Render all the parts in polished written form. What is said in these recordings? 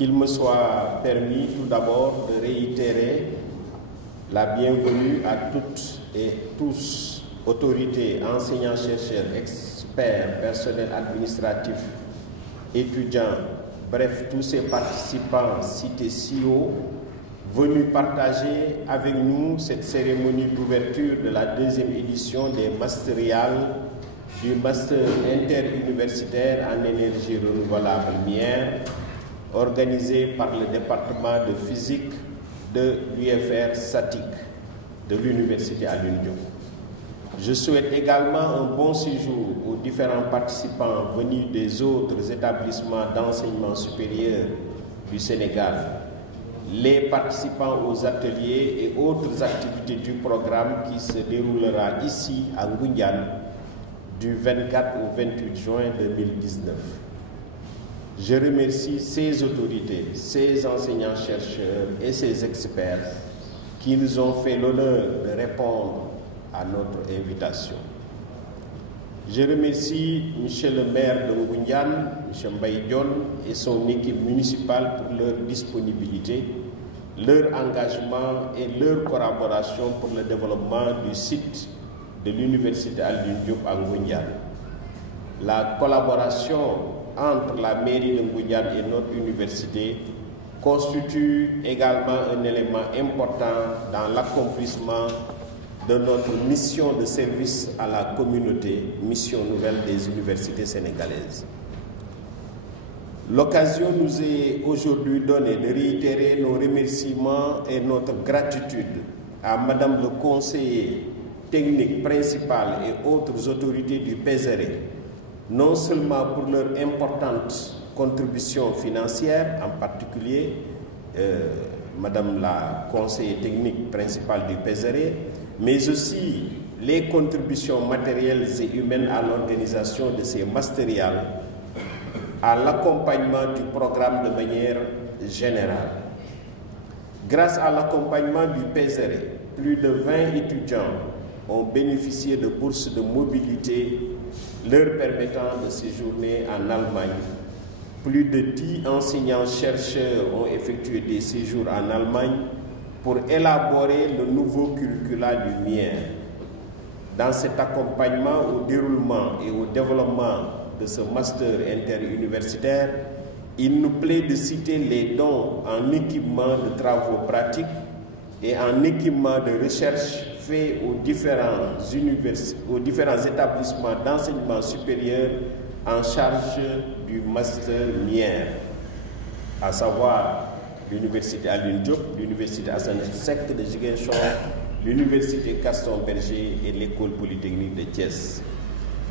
Qu'il me soit permis tout d'abord de réitérer la bienvenue à toutes et tous, autorités, enseignants, chercheurs, experts, personnel administratif, étudiants, bref, tous ces participants cités si haut, venus partager avec nous cette cérémonie d'ouverture de la deuxième édition des Masteriales du Master interuniversitaire en énergie renouvelable MIER, organisé par le département de physique de l'UFR SATIC de l'Université Alioune Diop. Je souhaite également un bon séjour aux différents participants venus des autres établissements d'enseignement supérieur du Sénégal, les participants aux ateliers et autres activités du programme qui se déroulera ici à Ngoundiane du 24 au 28 juin 2019. Je remercie ces autorités, ces enseignants-chercheurs et ces experts qui nous ont fait l'honneur de répondre à notre invitation. Je remercie M. le maire de Ngoundiane, M. Mbaye Dione, et son équipe municipale pour leur disponibilité, leur engagement et leur collaboration pour le développement du site de l'Université Alioune Diop à Ngoundiane. La collaboration entre la mairie de Ngoundiane et notre université constitue également un élément important dans l'accomplissement de notre mission de service à la communauté, mission nouvelle des universités sénégalaises. L'occasion nous est aujourd'hui donnée de réitérer nos remerciements et notre gratitude à Madame le conseiller technique principal et autres autorités du PESERE, non seulement pour leur importante contribution financière, en particulier Madame la conseillère technique principale du PESERE, mais aussi les contributions matérielles et humaines à l'organisation de ces Masteriales, à l'accompagnement du programme de manière générale. Grâce à l'accompagnement du PESERE, plus de 20 étudiants ont bénéficié de bourses de mobilité leur permettant de séjourner en Allemagne. Plus de 10 enseignants-chercheurs ont effectué des séjours en Allemagne pour élaborer le nouveau curricula du MIER. Dans cet accompagnement au déroulement et au développement de ce master interuniversitaire, il nous plaît de citer les dons en équipement de travaux pratiques et en équipement de recherche faits aux différents établissements d'enseignement supérieur en charge du master MIER, à savoir l'Université Alioune Diop, l'Université Assane Seck de Ziguinchor, l'Université Gaston Berger et l'École polytechnique de Thiès.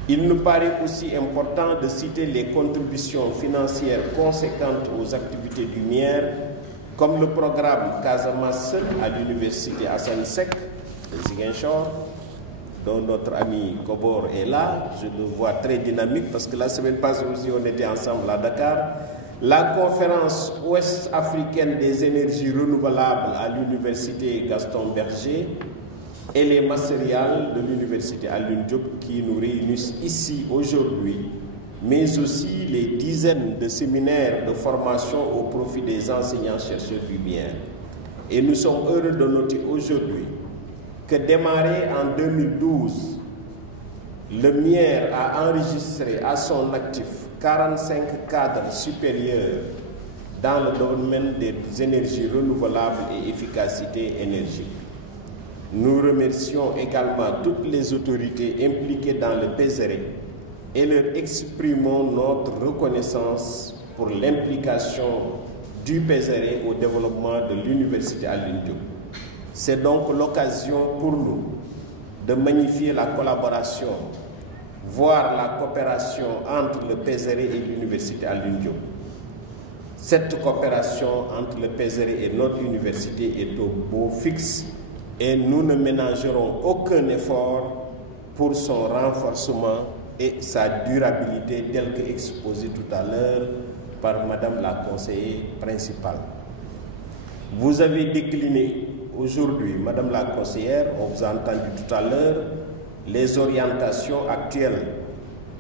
Il nous paraît aussi important de citer les contributions financières conséquentes aux activités du MIER, comme le programme Casamance à l'Université Assane Seck de Ziguinchor, dont notre ami Kobor est là. Je le vois très dynamique parce que la semaine passée aussi on était ensemble à Dakar. La conférence ouest-africaine des énergies renouvelables à l'Université Gaston Berger et les Masteriales de l'Université Alioune Diop qui nous réunissent ici aujourd'hui, mais aussi les dizaines de séminaires de formation au profit des enseignants-chercheurs du MIER. Et nous sommes heureux de noter aujourd'hui que démarré en 2012, le MIER a enregistré à son actif 45 cadres supérieurs dans le domaine des énergies renouvelables et efficacité énergique. Nous remercions également toutes les autorités impliquées dans le PESERE et leur exprimons notre reconnaissance pour l'implication du PESERE au développement de l'Université Alioune Diop. C'est donc l'occasion pour nous de magnifier la collaboration, voire la coopération entre le PESERE et l'Université Alioune Diop. Cette coopération entre le PESERE et notre université est au beau fixe et nous ne ménagerons aucun effort pour son renforcement et sa durabilité telle que exposée tout à l'heure par Madame la conseillère principale. Vous avez décliné aujourd'hui, Madame la conseillère, on vous a entendu tout à l'heure, les orientations actuelles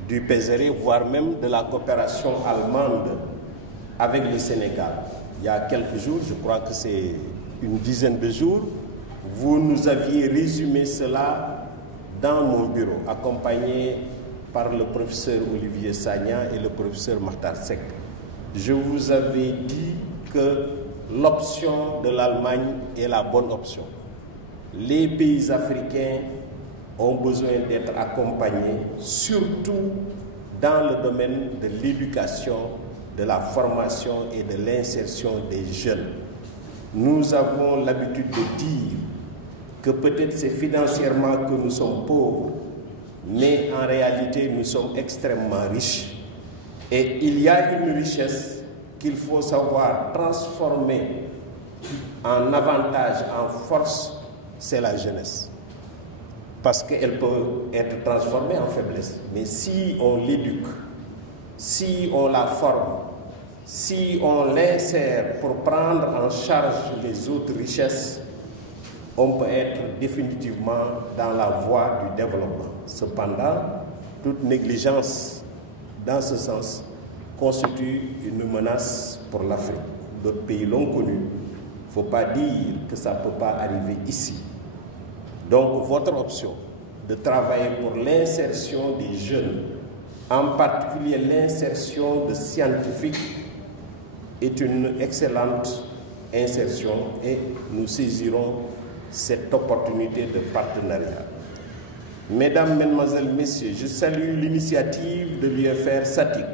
du PESERE, voire même de la coopération allemande avec le Sénégal. Il y a quelques jours, je crois que c'est une dizaine de jours, vous nous aviez résumé cela dans mon bureau, accompagné par le professeur Olivier Sagna et le professeur Makhtar Seck. Je vous avais dit que l'option de l'Allemagne est la bonne option. Les pays africains ont besoin d'être accompagnés, surtout dans le domaine de l'éducation, de la formation et de l'insertion des jeunes. Nous avons l'habitude de dire que peut-être c'est financièrement que nous sommes pauvres, mais en réalité nous sommes extrêmement riches. Et il y a une richesse qu'il faut savoir transformer en avantage, en force, c'est la jeunesse. Parce qu'elle peut être transformée en faiblesse. Mais si on l'éduque, si on la forme, si on l'insère pour prendre en charge les autres richesses, on peut être définitivement dans la voie du développement. Cependant, toute négligence dans ce sens constitue une menace pour l'Afrique. D'autres pays l'ont connu. Il ne faut pas dire que ça ne peut pas arriver ici. Donc, votre option de travailler pour l'insertion des jeunes, en particulier l'insertion de scientifiques, est une excellente insertion et nous saisirons cette opportunité de partenariat. Mesdames, Mesdemoiselles, Messieurs, je salue l'initiative de l'UFR SATIC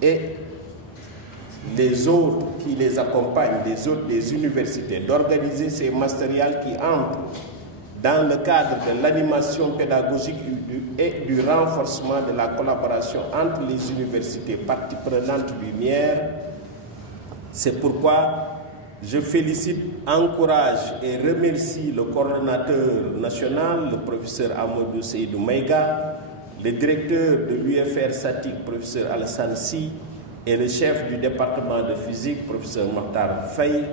et les autres qui les accompagnent, des universités, d'organiser ces mastériales qui entrent dans le cadre de l'animation pédagogique et du renforcement de la collaboration entre les universités parties prenantes du MIER. C'est pourquoi je félicite, encourage et remercie le coordonnateur national, le professeur Amadou Seydou Maïga, le directeur de l'UFR SATIC, professeur Alassane Sy, et le chef du département de physique, professeur Makhtar Faye,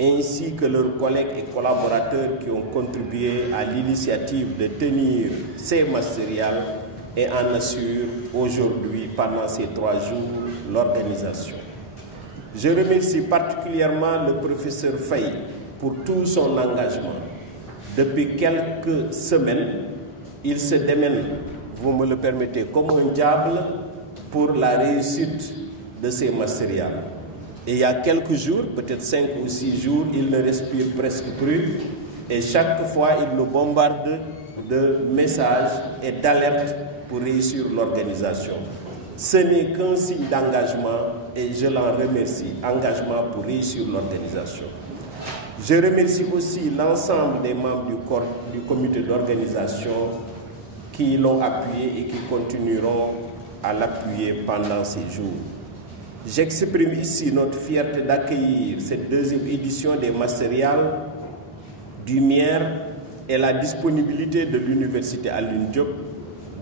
ainsi que leurs collègues et collaborateurs qui ont contribué à l'initiative de tenir ces mastériales et en assurent aujourd'hui, pendant ces 3 jours, l'organisation. Je remercie particulièrement le professeur Faye pour tout son engagement. Depuis quelques semaines, il se démène, vous me le permettez, comme un diable pour la réussite de ces mastériales. Et il y a quelques jours, peut-être 5 ou 6 jours, il ne respire presque plus et chaque fois il nous bombarde de messages et d'alertes pour réussir l'organisation. Ce n'est qu'un signe d'engagement et je l'en remercie, engagement pour réussir l'organisation. Je remercie aussi l'ensemble des membres du comité d'organisation qui l'ont appuyé et qui continueront à l'appuyer pendant ces jours. J'exprime ici notre fierté d'accueillir cette 2e édition des mastériales du MIER et la disponibilité de l'université Alioune Diop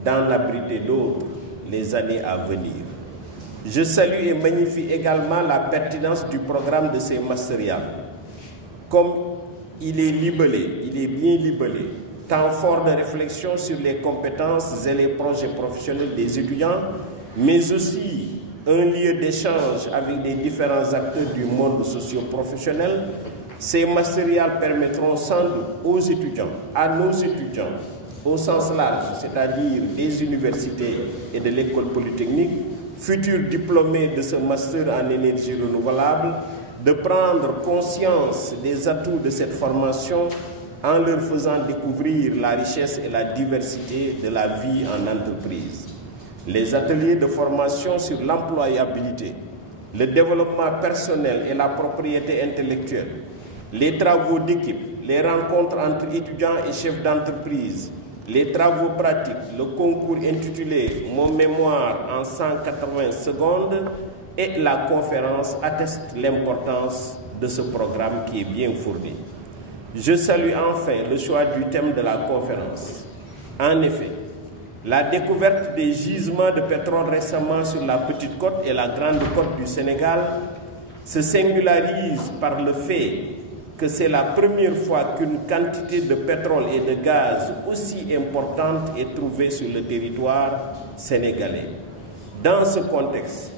d'en abriter d'autres les années à venir. Je salue et magnifie également la pertinence du programme de ces mastériales. Comme il est libellé, il est bien libellé, temps fort de réflexion sur les compétences et les projets professionnels des étudiants, mais aussi un lieu d'échange avec les différents acteurs du monde socio-professionnel, ces mastériales permettront sans doute aux étudiants, à nos étudiants, au sens large, c'est-à-dire des universités et de l'école polytechnique, futurs diplômés de ce master en énergie renouvelable, de prendre conscience des atouts de cette formation en leur faisant découvrir la richesse et la diversité de la vie en entreprise. Les ateliers de formation sur l'employabilité, le développement personnel et la propriété intellectuelle, les travaux d'équipe, les rencontres entre étudiants et chefs d'entreprise, les travaux pratiques, le concours intitulé « Mon mémoire en 180 secondes » et la conférence attestent l'importance de ce programme qui est bien fourni. Je salue enfin le choix du thème de la conférence. En effet, la découverte des gisements de pétrole récemment sur la Petite Côte et la Grande Côte du Sénégal se singularise par le fait que c'est la première fois qu'une quantité de pétrole et de gaz aussi importante est trouvée sur le territoire sénégalais. Dans ce contexte,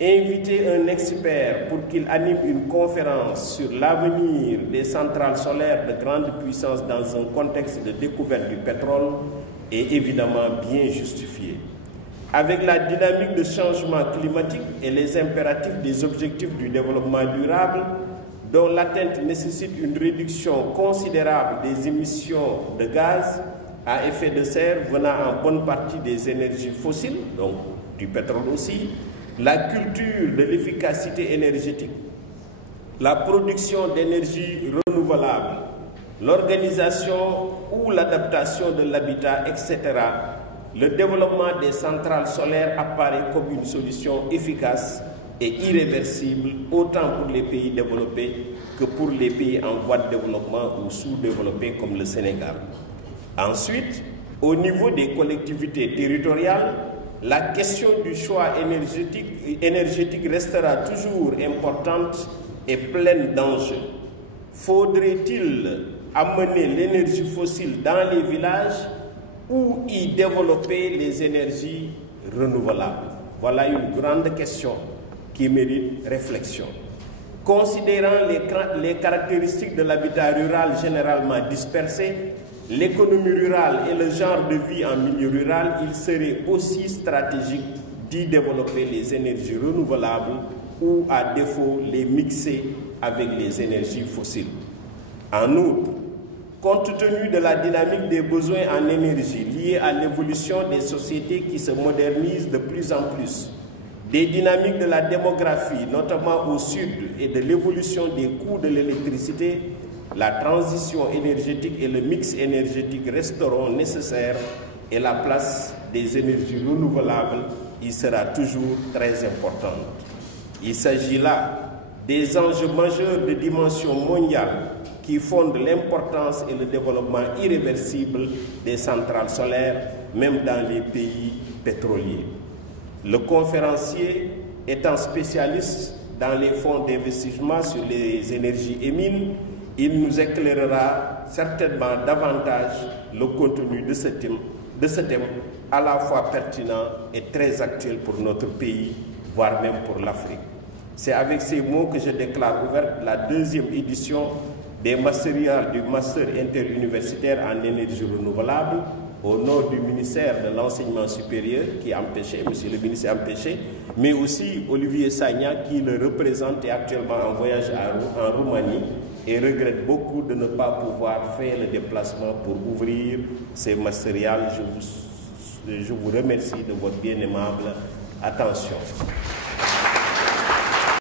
inviter un expert pour qu'il anime une conférence sur l'avenir des centrales solaires de grande puissance dans un contexte de découverte du pétrole est évidemment bien justifié. Avec la dynamique de changement climatique et les impératifs des objectifs du développement durable, dont l'atteinte nécessite une réduction considérable des émissions de gaz à effet de serre venant en bonne partie des énergies fossiles, donc du pétrole aussi, la culture de l'efficacité énergétique, la production d'énergie renouvelable, l'organisation ou l'adaptation de l'habitat, etc., le développement des centrales solaires apparaît comme une solution efficace et irréversible autant pour les pays développés que pour les pays en voie de développement ou sous-développés comme le Sénégal. Ensuite, au niveau des collectivités territoriales, la question du choix énergétique restera toujours importante et pleine d'enjeux. Faudrait-il amener l'énergie fossile dans les villages ou y développer les énergies renouvelables? Voilà une grande question qui mérite réflexion. Considérant les caractéristiques de l'habitat rural généralement dispersé, l'économie rurale et le genre de vie en milieu rural, il serait aussi stratégique d'y développer les énergies renouvelables ou, à défaut, les mixer avec les énergies fossiles. En outre, compte tenu de la dynamique des besoins en énergie liée à l'évolution des sociétés qui se modernisent de plus en plus, des dynamiques de la démographie, notamment au sud, et de l'évolution des coûts de l'électricité, la transition énergétique et le mix énergétique resteront nécessaires et la place des énergies renouvelables y sera toujours très importante. Il s'agit là des enjeux majeurs de dimension mondiale qui fondent l'importance et le développement irréversible des centrales solaires, même dans les pays pétroliers. Le conférencier, étant spécialiste dans les fonds d'investissement sur les énergies et mines, il nous éclairera certainement davantage le contenu de ce thème à la fois pertinent et très actuel pour notre pays, voire même pour l'Afrique. C'est avec ces mots que je déclare ouverte la deuxième édition des Masteriales du Master interuniversitaire en énergie renouvelable au nom du ministère de l'Enseignement supérieur qui est empêché, monsieur le ministre est empêché, mais aussi Olivier Sagna qui le représente et actuellement en voyage en Roumanie et regrette beaucoup de ne pas pouvoir faire le déplacement pour ouvrir ces Masteriales. Je vous remercie de votre bien aimable attention.